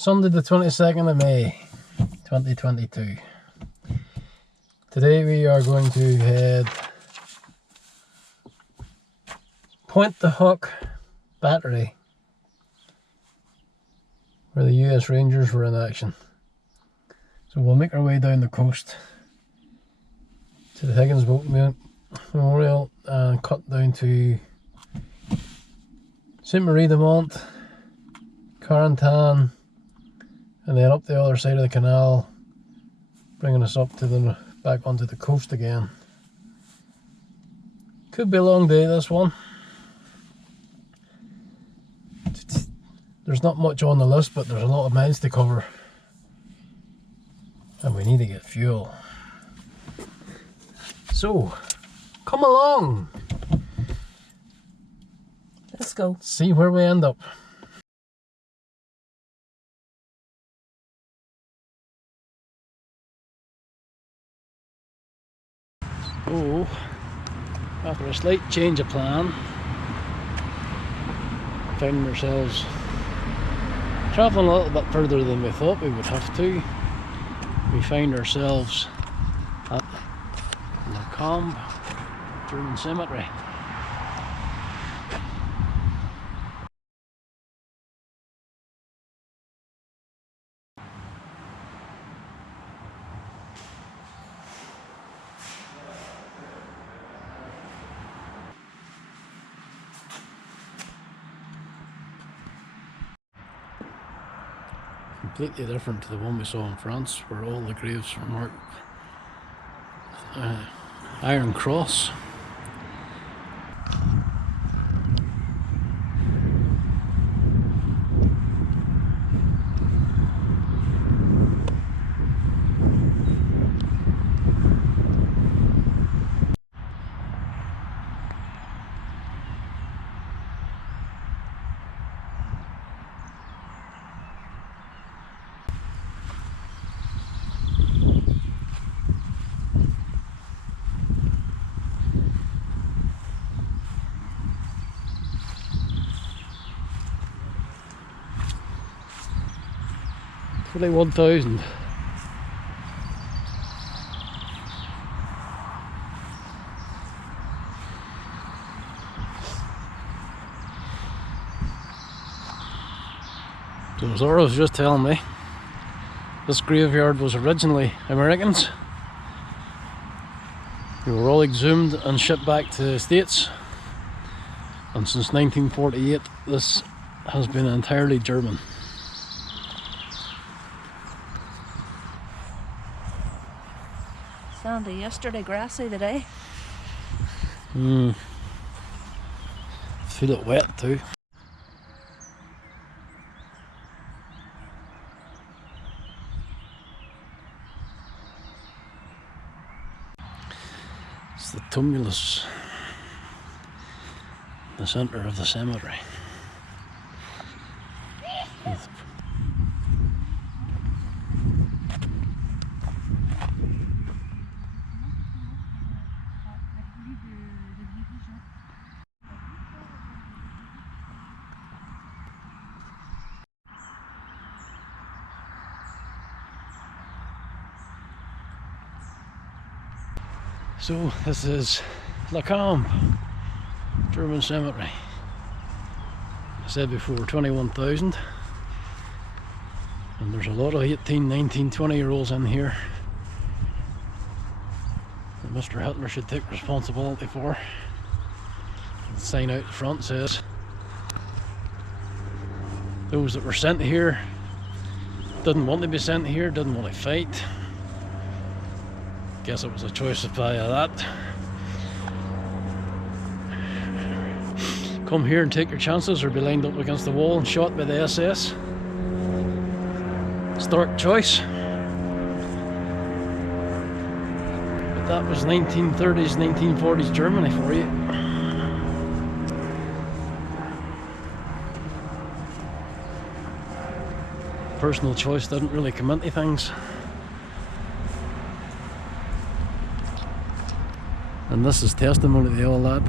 Sunday the 22nd of May 2022. Today we are going to head Pointe the Hook Battery, where the US Rangers were in action. So we'll make our way down the coast to the Higgins Boat Memorial and cut down to St. Marie de Mont, Carentan, and then up the other side of the canal, bringing us up to the back onto the coast again. Could be a long day, this one. There's not much on the list, but there's a lot of miles to cover, and we need to get fuel. So, come along! Let's go. See where we end up. So, after a slight change of plan, finding ourselves travelling a little bit further than we thought we would have to. We find ourselves at the Cambe German cemetery. Completely different to the one we saw in France, where all the graves were marked Iron Cross. Fully 1,000. So Zora was just telling me this graveyard was originally Americans who were all exhumed and shipped back to the States, and since 1948 this has been entirely German. Sandy yesterday, grassy today. Feel it wet too. It's the tumulus, the centre of the cemetery. So this is the Cambe German cemetery. I said before, 21,000, and there's a lot of 18, 19, 20-year-olds in here that Mr. Hitler should take responsibility for. The sign out front says those that were sent here didn't want to be sent here, didn't want to fight. Guess it was a choice via that. Come here and take your chances or be lined up against the wall and shot by the SS. Stark choice. But that was 1930s, 1940s Germany for you. Personal choice didn't really come into things. And this is testimony to all that.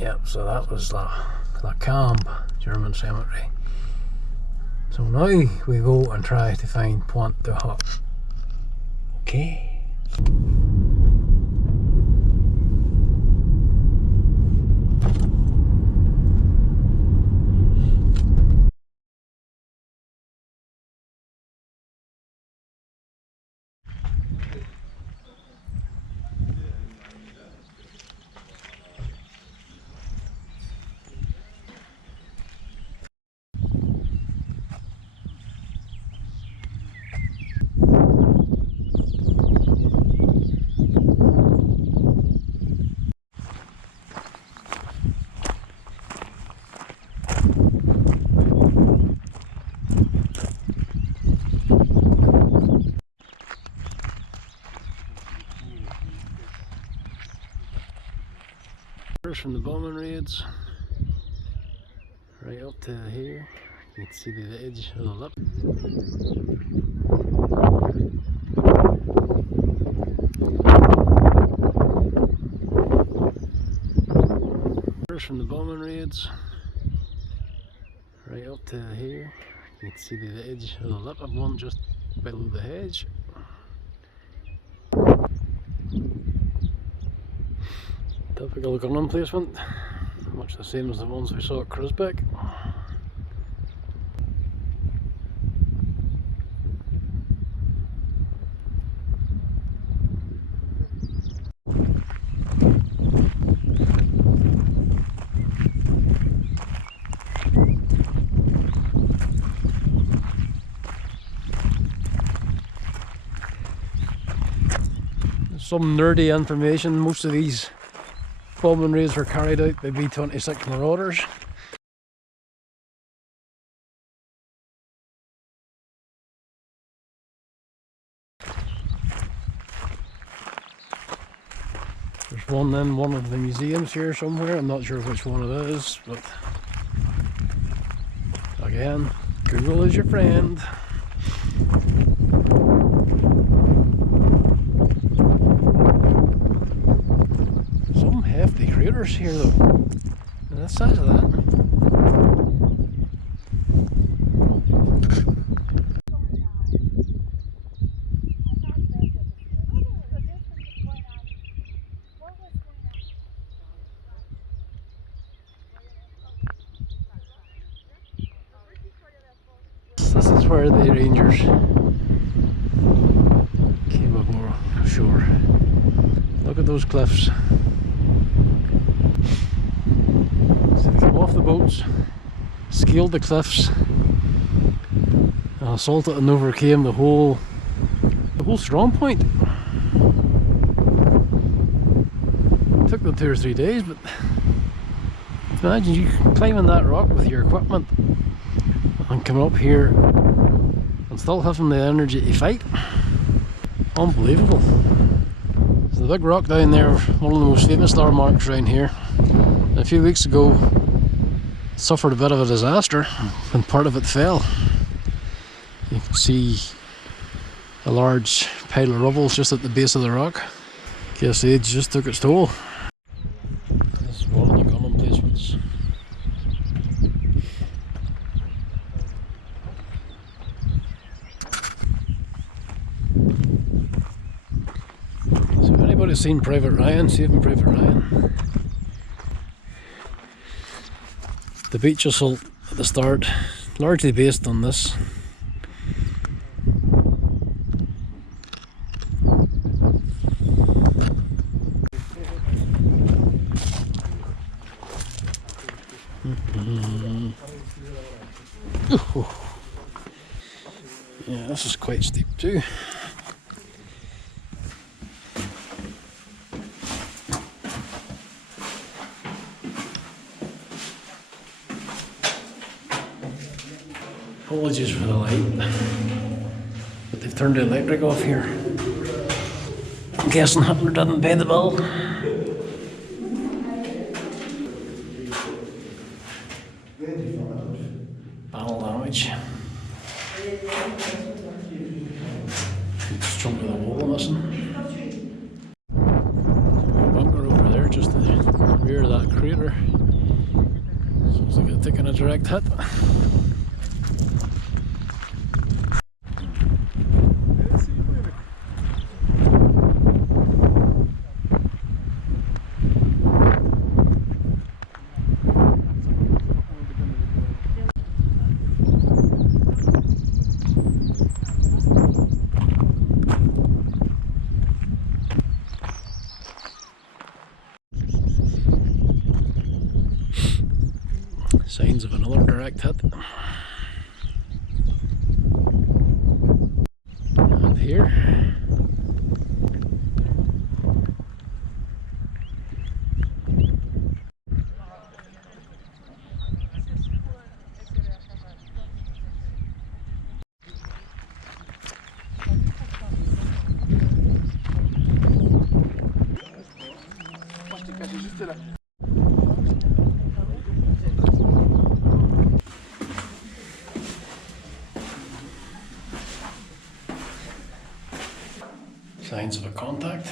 Yep, so that was the Cambe German cemetery. So now we go and try to find Pointe du Hoc. Okay. From the bombing raids right up to here, you can see the edge of the lip. From the bombing raids right up to here, you can see the edge of the lip of one just below the hedge. Typical gun emplacement, much the same as the ones we saw at Crisbeck. Some nerdy information, most of these bombing raids were carried out by B-26 Marauders. There's one in one of the museums here somewhere, I'm not sure which one it is, but again, Google is your friend. Some hefty craters here though, the size of that. This is where the Rangers came ashore. Look at those cliffs. So they came off the boats, scaled the cliffs, and assaulted and overcame the whole strong point. It took them 2 or 3 days, but imagine you climbing that rock with your equipment and coming up here and still having the energy to fight. Unbelievable. So the big rock down there, one of the most famous landmarks around here, a few weeks ago suffered a bit of a disaster and part of it fell. You can see a large pile of rubble just at the base of the rock. Guess the age just took its toll. This is one of the gun emplacements. So if anybody's seen Private Ryan, Saving Private Ryan, the beach assault at the start, largely based on this. Yeah, this is quite steep too. Apologies for the light, but they've turned the electric off here. I'm guessing Hitler didn't pay the bill. Battle damage. Huge chunk of the wall missing. A bunker over there just to the rear of that crater. taking a direct hit. Signs of another direct hit. And here. Signs of a contact.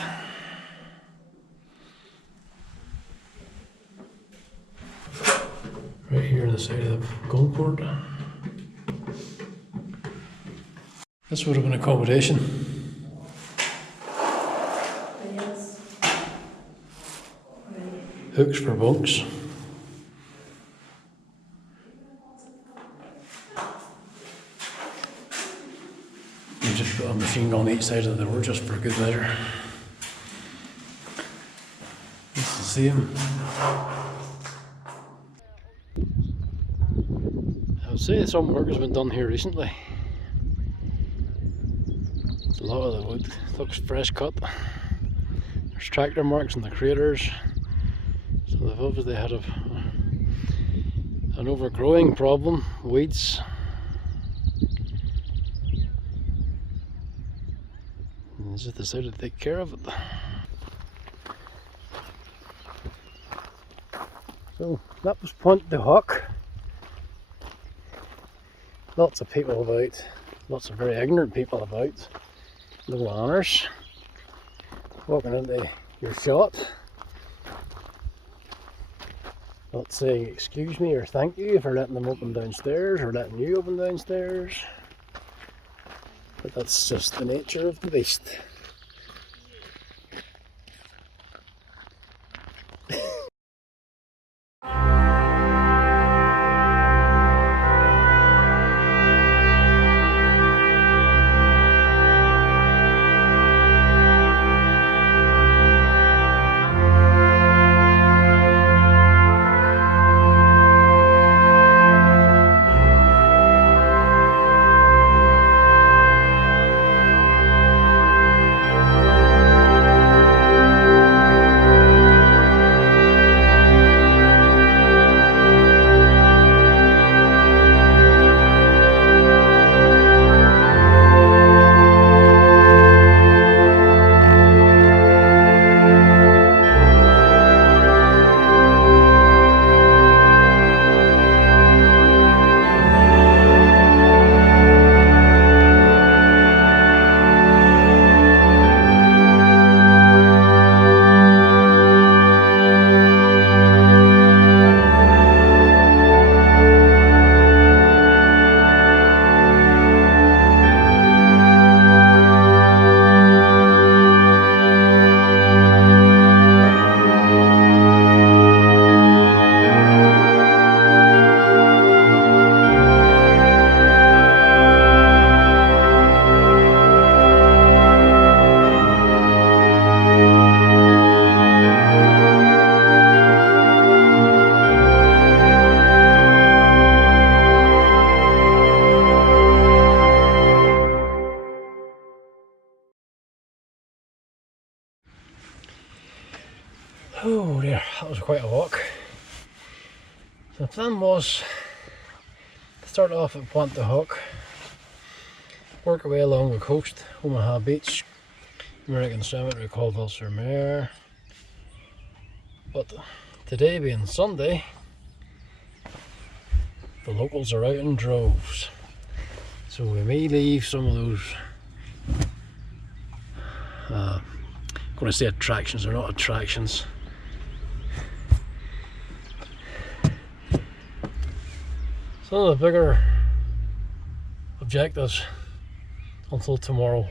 Right here on the side of the gun port. This would have been accommodation. Yes. Hooks for bunks. You just put a machine gun on each side of the door just for good measure. It's the same. I would say some work has been done here recently. A lot of the wood looks fresh cut. There's tractor marks in the craters. So they've obviously had an overgrowing problem, weeds. And they just decided to take care of it. So that was Pointe du Hoc. Lots of people about, lots of very ignorant people about. No manners. Walking into your shop, not saying excuse me or thank you for letting them open downstairs or letting you open downstairs. But that's just the nature of the beast. Oh dear, that was quite a walk. So the plan was to start off at Pointe du Hoc, work our way along the coast, Omaha Beach, American Cemetery, Colville-sur-Mer. But today being Sunday, the locals are out in droves. So we may leave some of those, I'm going to say attractions, they're not attractions. Some of the bigger objectives until tomorrow,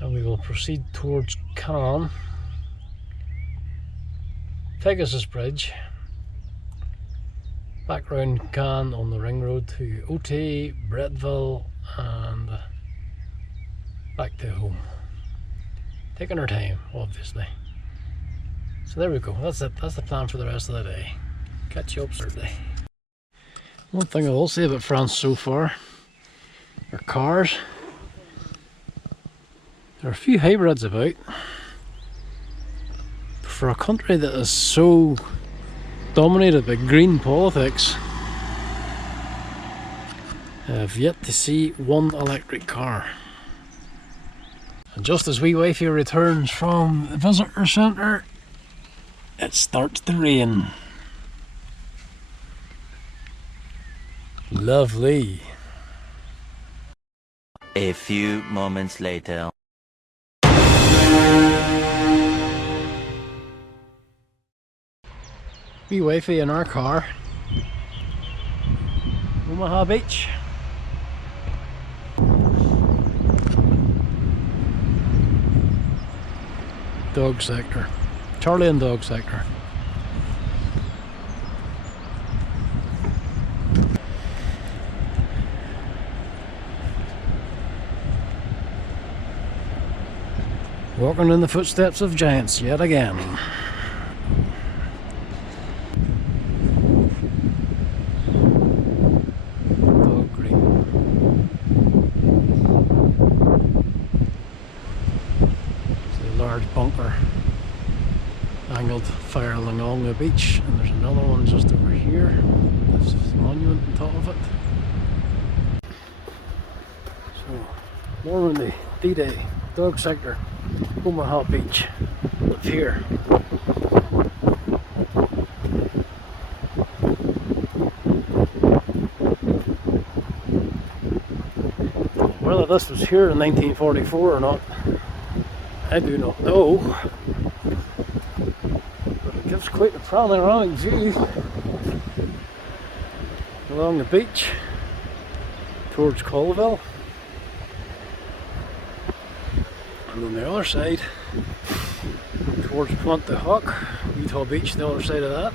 and we will proceed towards Cannes, Pegasus Bridge, back round Cannes on the ring road to Ote, Bretteville, and back to home. Taking our time, obviously. So there we go, that's it, that's the plan for the rest of the day. Catch you up Saturday. One thing I will say about France so far are cars. There are a few hybrids about. For a country that is so dominated by green politics, I have yet to see one electric car. And just as wee wifey returns from the visitor centre, it starts to rain. Lovely. A few moments later. Wee wifey in our car. Omaha Beach. Dog sector. Charlie and dog sector. Walking in the footsteps of giants yet again. Dog green. It's a large bunker angled fire along the beach, and there's another one just over here. There's this monument on top of it. So, Normandy, D-Day, dog sector. Omaha Beach, live here. Whether this was here in 1944 or not, I do not know. But it gives quite a panoramic view along the beach towards Colville. And on the other side, towards Pointe, Utah Beach, the other side of that.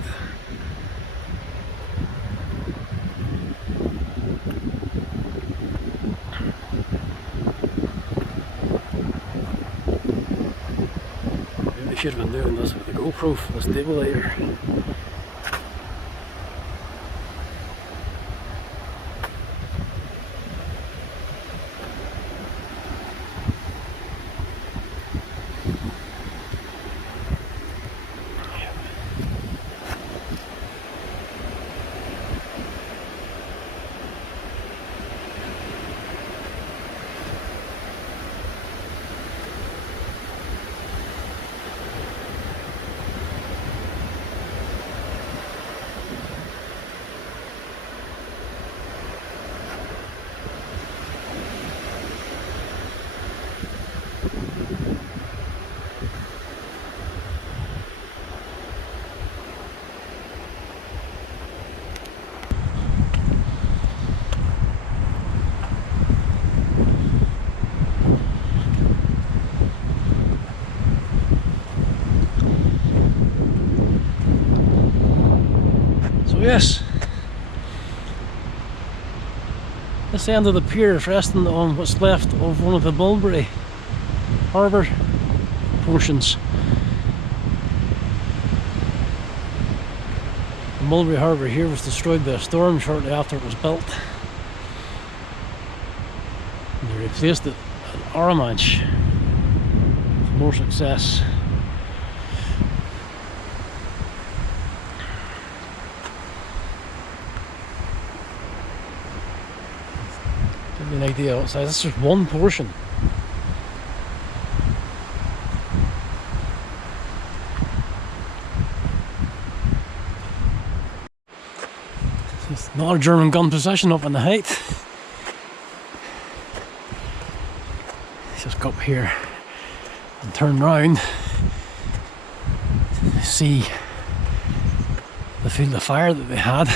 Maybe I should have been doing this with the GoPro for the stabilizer. Yes, this end of the pier is resting on what's left of one of the Mulberry Harbour portions. The Mulberry Harbour here was destroyed by a storm shortly after it was built. And they replaced it at Arromanch with more success. Give you an idea outside. This is one portion. It's not a German gun position up in the height. Just go up here and turn round. See the field of fire that they had.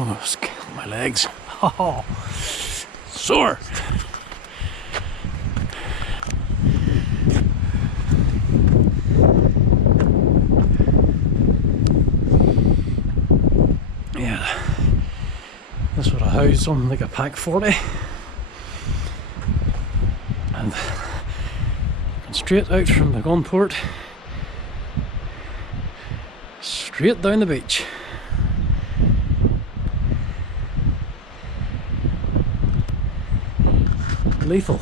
Oh, my legs. Oh, sore. Yeah, this would have housed something like a pack 40. And straight out from the gun port, straight down the beach. Lethal.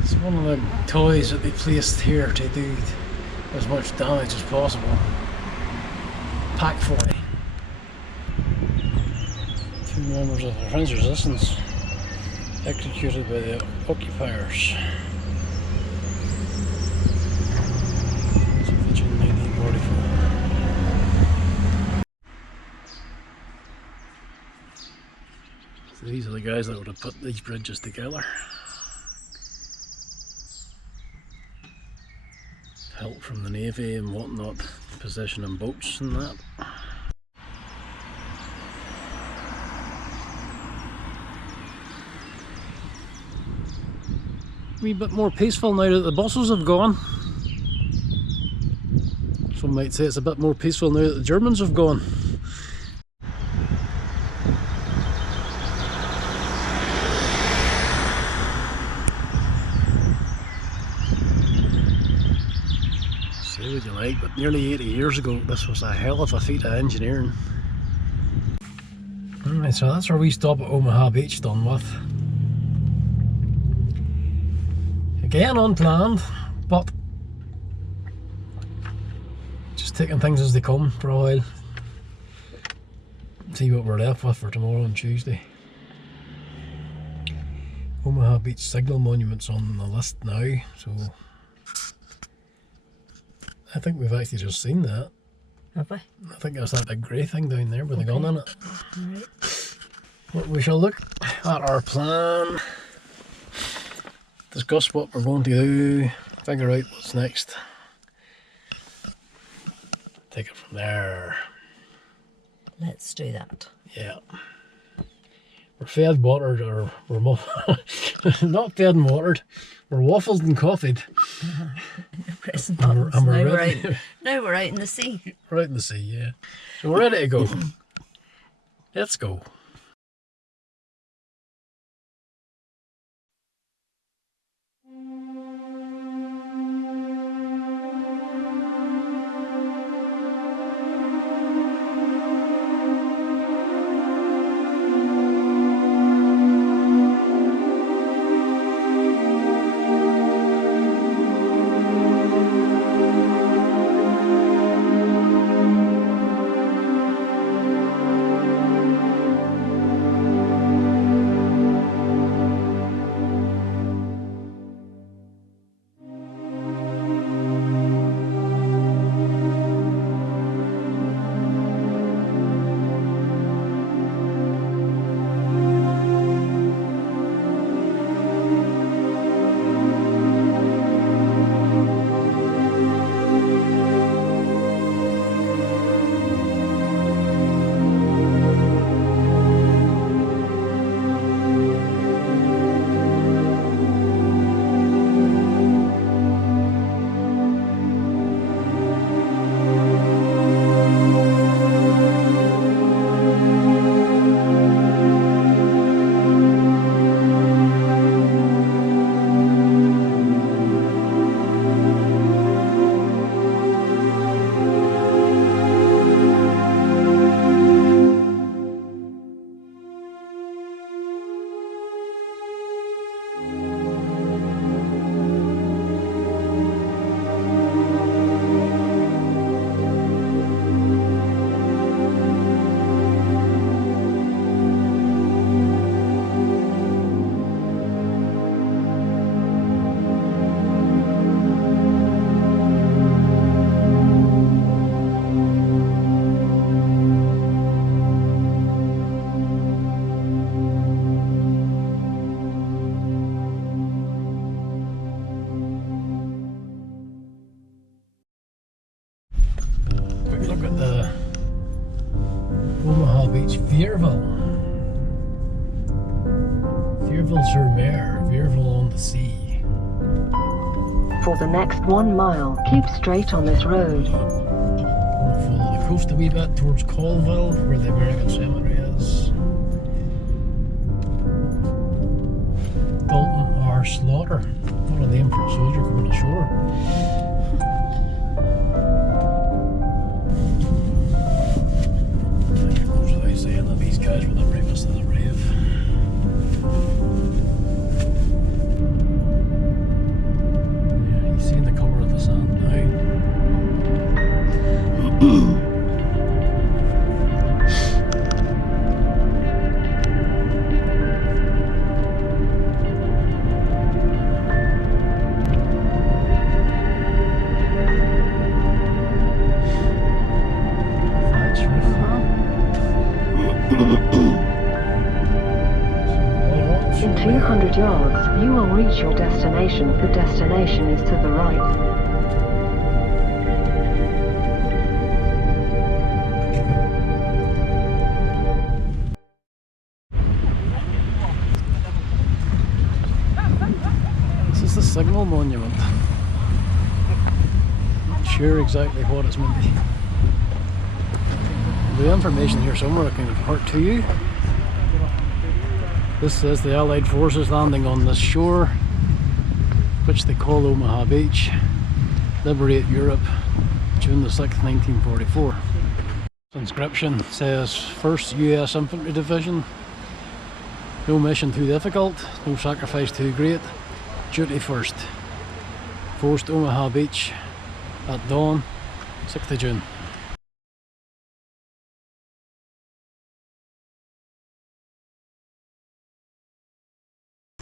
It's one of the toys that they placed here to do as much damage as possible. Pack 40. Two members of the French resistance executed by the occupiers. June 1944. So these are the guys that would have put these bridges together. Help from the Navy and whatnot, positioning boats and that. A wee bit more peaceful now that the buses have gone. Some might say it's a bit more peaceful now that the Germans have gone. Say what you like, but nearly 80 years ago this was a hell of a feat of engineering. Alright, so that's our wee stop at Omaha Beach done with. Again unplanned, but just taking things as they come for a while. See what we're left with for tomorrow and Tuesday. Omaha Beach Signal Monument's on the list now, so I think we've actually just seen that. Have we? I think that's that big grey thing down there with the gun in it. Right. But we shall look at our plan, discuss what we're going to do, figure out what's next. Take it from there. Let's do that. Yeah. We're fed, watered, or we're not fed and watered. We're waffled and coffeed. Pressing buttons. And we're now, ready. Now we're out in the sea. We're out in the sea, yeah. So we're ready to go. Let's go. Vierville. Vierville-sur-Mer, Vierville on the sea. For the next 1 mile, keep straight on this road. We'll follow the coast a wee bit towards Colville, where the American cemetery is. Dalton R. Slaughter. What a name for a soldier coming ashore. Here goes without saying that these guys were the bravest of the brave. Yeah, you see the colour of the sand now. In 200 yards, you will reach your destination. The destination is to the right. This is the signal monument. Not sure exactly what it's meant to be. The information here somewhere I can impart to you. This says the Allied forces landing on this shore, which they call Omaha Beach, liberate Europe, June the 6th, 1944. The inscription says 1st US Infantry Division, no mission too difficult, no sacrifice too great, duty first. Forced Omaha Beach at dawn, 6th of June.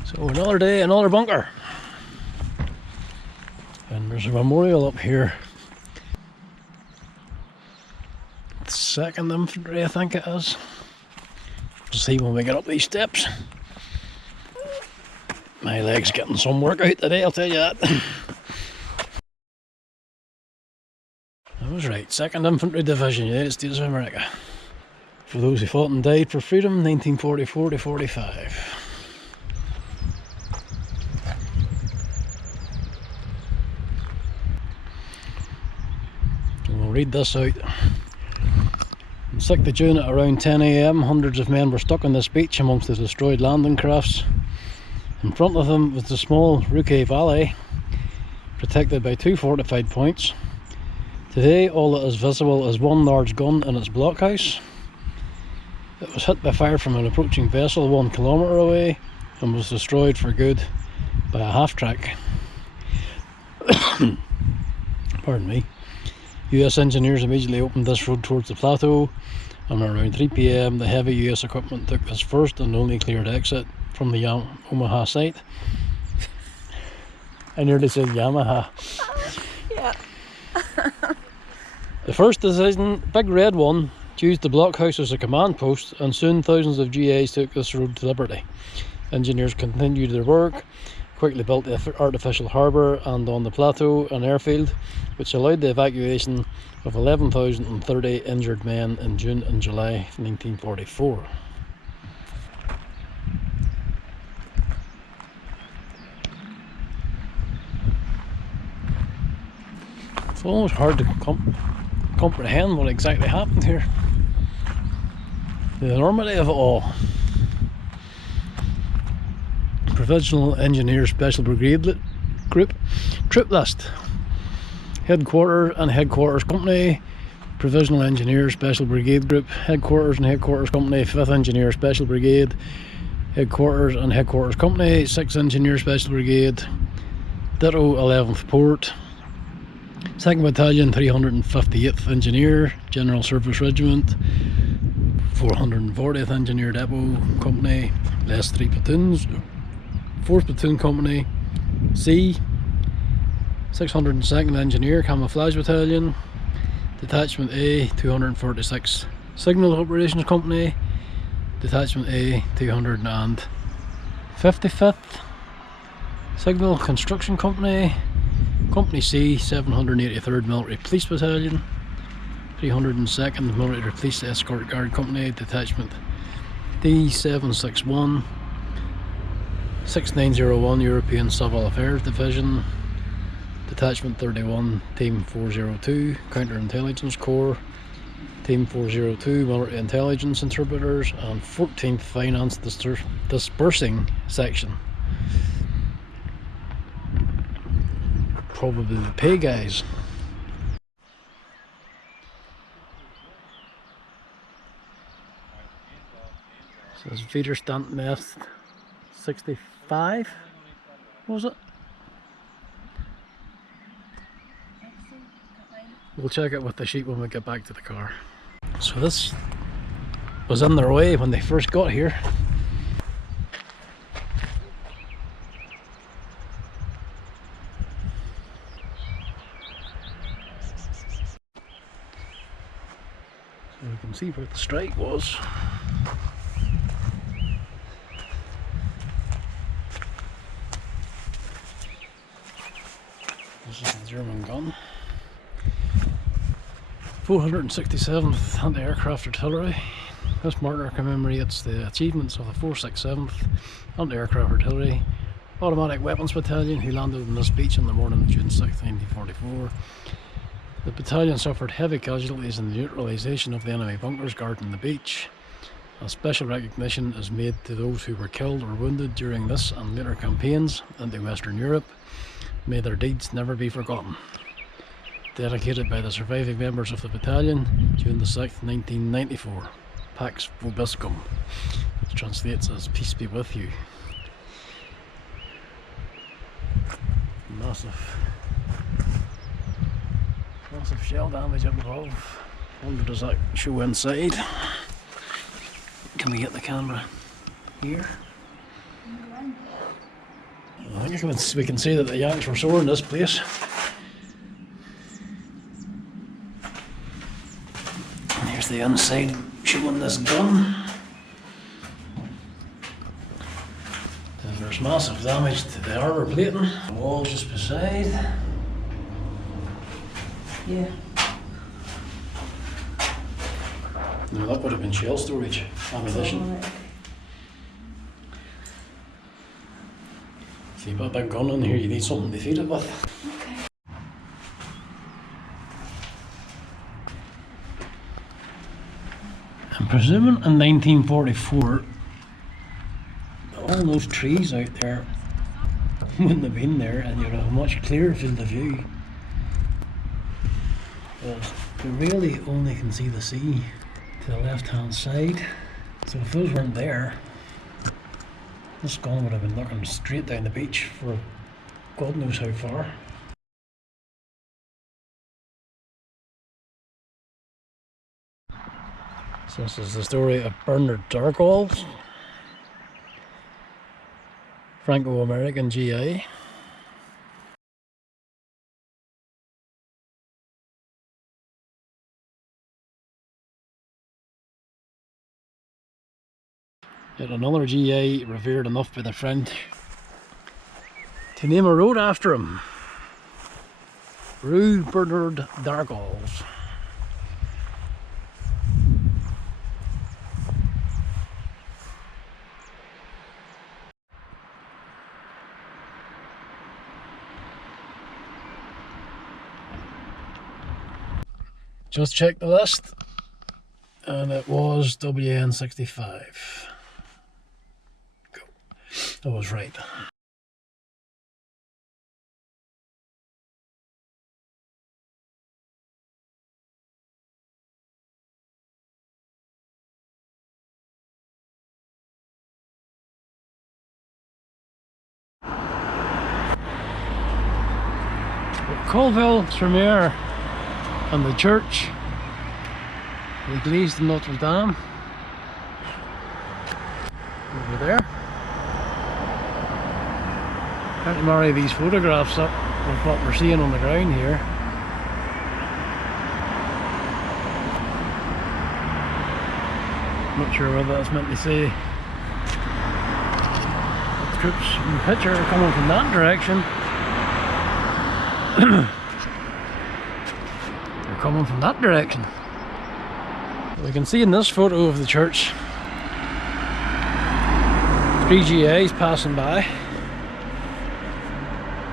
So another day, another bunker. And there's a memorial up here. 2nd Infantry, I think it is. We'll see when we get up these steps. My leg's getting some work out today, I'll tell you that. I was right, 2nd Infantry Division, United States of America. For those who fought and died for freedom, 1944 to 45. We'll read this out. On 6th of June at around 10 AM, hundreds of men were stuck on this beach amongst the destroyed landing crafts. In front of them was the small Ruque Valley, protected by 2 fortified points. Today all that is visible is one large gun in its blockhouse. It was hit by fire from an approaching vessel 1 kilometre away and was destroyed for good by a half-track. Pardon me. US engineers immediately opened this road towards the plateau, and around 3 PM the heavy US equipment took this first and only cleared exit from the Omaha site. I nearly said Yamaha. Yeah. The first decision, big red one, used the blockhouse as a command post, and soon thousands of GAs took this road to liberty. Engineers continued their work, quickly built the artificial harbour and on the plateau an airfield, which allowed the evacuation of 11,030 injured men in June and July 1944. It's almost hard to comprehend what exactly happened here. The enormity of it all. Provisional Engineer Special Brigade Group Troop List. Headquarters and Headquarters Company, Provisional Engineer Special Brigade Group, Headquarters and Headquarters Company, 5th Engineer Special Brigade, Headquarters and Headquarters Company, 6th Engineer Special Brigade, ditto 11th Port, 2nd Battalion, 358th Engineer, General Service Regiment, 440th Engineer Depot Company, less 3 platoons, 4th Platoon Company, C, 602nd Engineer Camouflage Battalion, Detachment A, 246 Signal Operations Company, Detachment A, 255th Signal Construction Company, Company C, 783rd Military Police Battalion, 302nd Military Police Escort Guard Company, Detachment D761 6901 European Civil Affairs Division, Detachment 31, Team 402, Counterintelligence Corps, Team 402, Military Intelligence Interpreters, and 14th Finance Dispersing Section. Probably the pay guys. So this Widerstand Meth 65, was it? We'll check it with the sheet when we get back to the car. So this was in their way when they first got here. So we can see where the strike was. This is the German gun. 467th Anti-Aircraft Artillery. This marker commemorates the achievements of the 467th Anti-Aircraft Artillery Automatic Weapons Battalion, who landed on this beach on the morning of June 6, 1944. The battalion suffered heavy casualties in the neutralisation of the enemy bunkers guarding the beach. A special recognition is made to those who were killed or wounded during this and later campaigns into Western Europe. May their deeds never be forgotten. Dedicated by the surviving members of the battalion, June the 6th, 1994. Pax Vobiscum, which translates as peace be with you. Massive shell damage up above. Wonder does that show inside? Can we get the camera here? I think we can see that the Yanks were sore in this place. And here's the inside showing this gun. And there's massive damage to the armour plating. The wall just beside. Yeah. Now that would have been shell storage, ammunition. So you've got a big gun in here, you need something to feed it with. Okay. I'm presuming in 1944, all those trees out there wouldn't have been there and you'd have a much clearer field of view. Because you really only can see the sea to the left hand side. So if those weren't there, this gun would have been looking straight down the beach for God knows how far. So this is the story of Bernard Dargall, Franco-American GI. Yet another GI revered enough by the French to name a road after him. Rue Bernard Dargall. Just checked the list and it was WN65. I was right. Colville, Tremere and the church, L'Église de Notre Dame, over there. Can't marry these photographs up with what we're seeing on the ground here. Not sure whether that's meant to say the troops in the picture are coming from that direction. They're coming from that direction. We can see in this photo of the church 3 GAs passing by,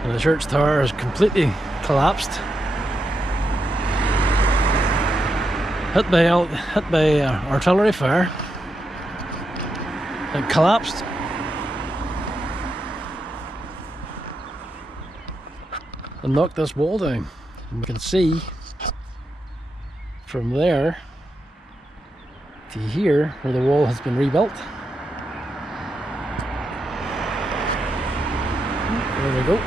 and the church tower is completely collapsed. Hit by artillery fire. It collapsed. And knocked this wall down. And you can see from there to here where the wall has been rebuilt. There we go.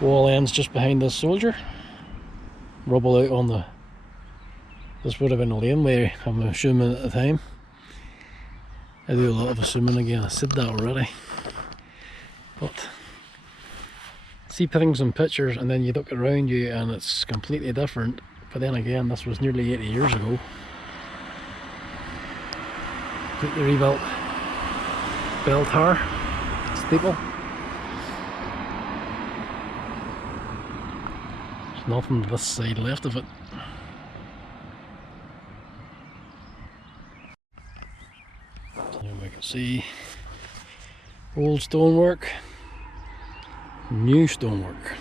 Wall ends just behind this soldier. Rubble out on the... This would have been a laneway, I'm assuming at the time. I do a lot of assuming again, I said that already. But see things in pictures and then you look around you and it's completely different. But then again, this was nearly 80 years ago. Completely rebuilt bell tower, steeple. There's nothing to this side left of it. So we can see old stonework, new stonework.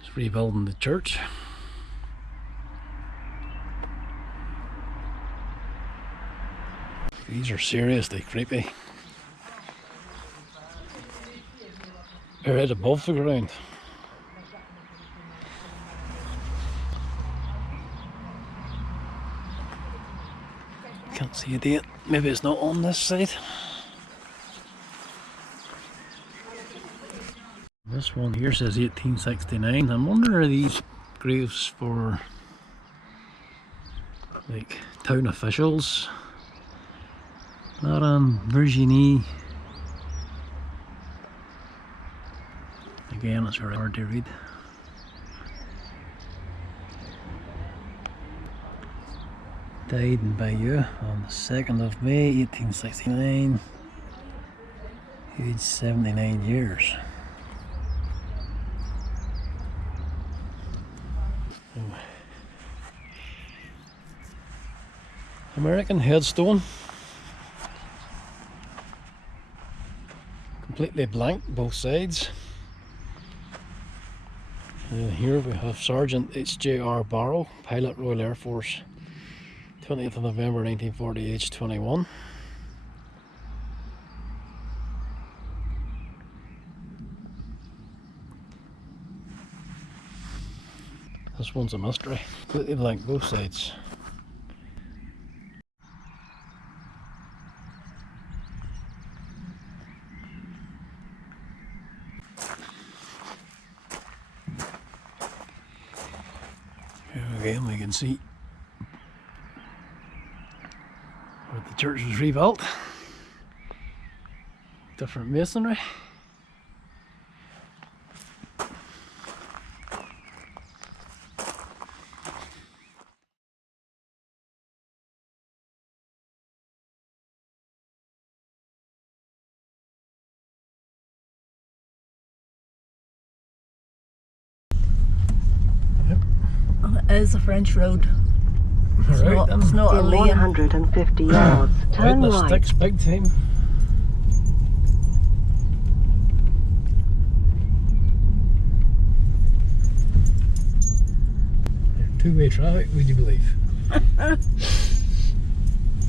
It's rebuilding the church. These are seriously creepy. They're right above the ground. Can't see a date. Maybe it's not on this side. This one here says 1869. I wonder are these graves for like town officials? Madame Virginie. Again, it's very hard to read. Died in Bayeux on the 2nd of May 1869, aged 79 years. American headstone. Completely blank, both sides. Here we have Sergeant H.J.R. Barrow, Pilot, Royal Air Force. 20th of November 1940, age 21. This one's a mystery. Completely blank both sides. Here again we can see where the church was rebuilt. Different masonry. It is a French road. It's Right, not, it's not a In lane. 150 yards, right in turn the right. sticks big time. Two-way traffic, would you believe?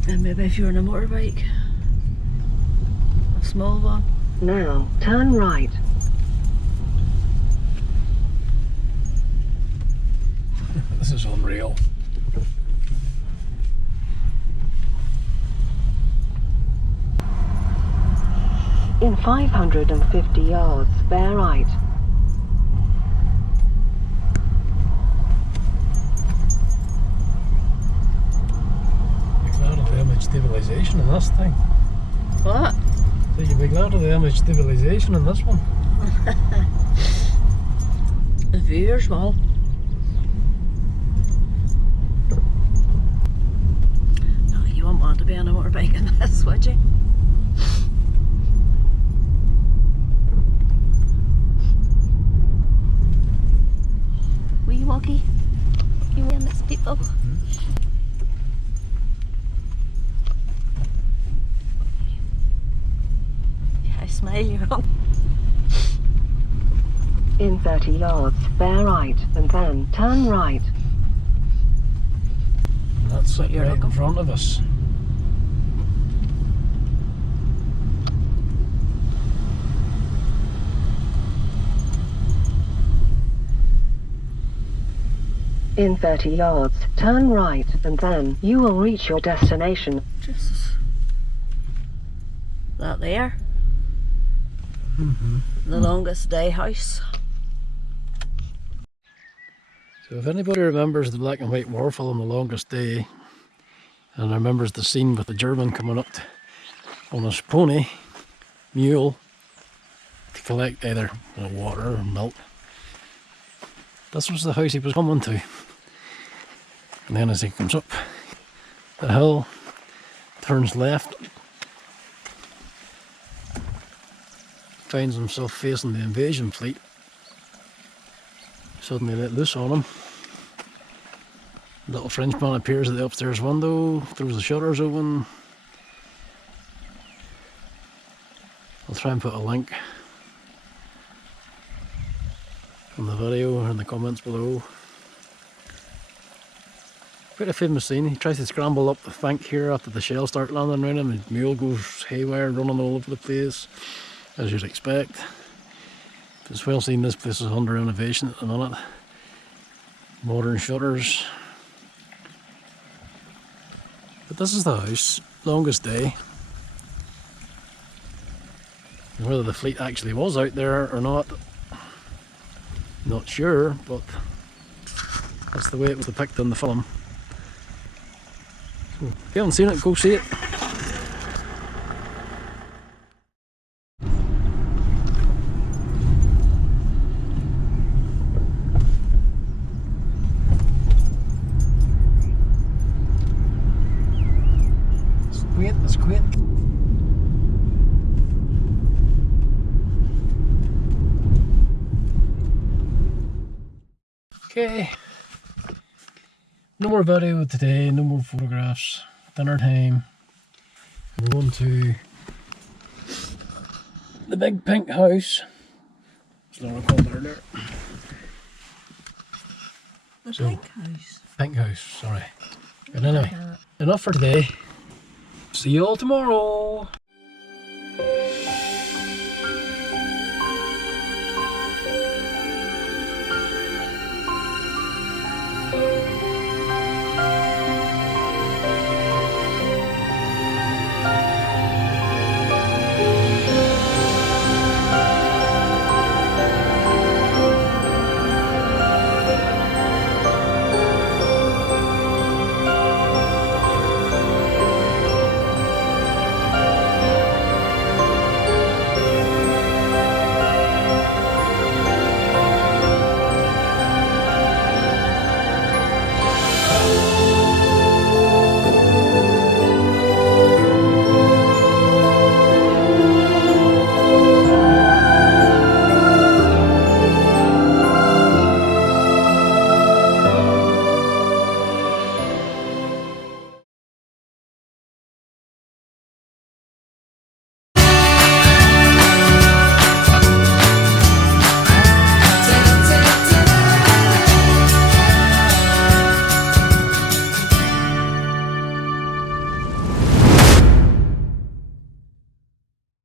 And maybe if you're on a motorbike, a small one. Now, turn right. This is unreal. In 550 yards, bear right. Be glad of the image stabilization in this thing. What? So you'd be glad of the image stabilization in this one. The view are small. No, you won't want to be on a motorbike in this, would you? Wee walkie. Oh. I smile you wrong. In 30 yards, bear right, and then turn right. That's it You're right in looking front of us. In 30 yards, turn right, and then you will reach your destination. Jesus. That there? The longest day house. So if anybody remembers the black and white war film The Longest Day, and remembers the scene with the German coming up on his pony, mule, to collect either water or milk, this was the house he was coming to. And then as he comes up the hill, turns left, finds himself facing the invasion fleet, suddenly let loose on him. The little Frenchman appears at the upstairs window, throws the shutters open. I'll try and put a link on the video in the comments below. Quite a famous scene. He tries to scramble up the bank here after the shells start landing around him. His mule goes haywire, running all over the place, as you'd expect. It's well seen this place is under renovation at the minute. Modern shutters. But this is the house, longest day. And whether the fleet actually was out there or not, not sure, but that's the way it was depicted in the film. So if you haven't seen it, go see it. It's quaint. Okay, no more video today, no more photographs, dinner time. We're going to the big pink house. That's not what I called it earlier. The So- pink house. Pink house, sorry. But anyway, enough for today. See you all tomorrow.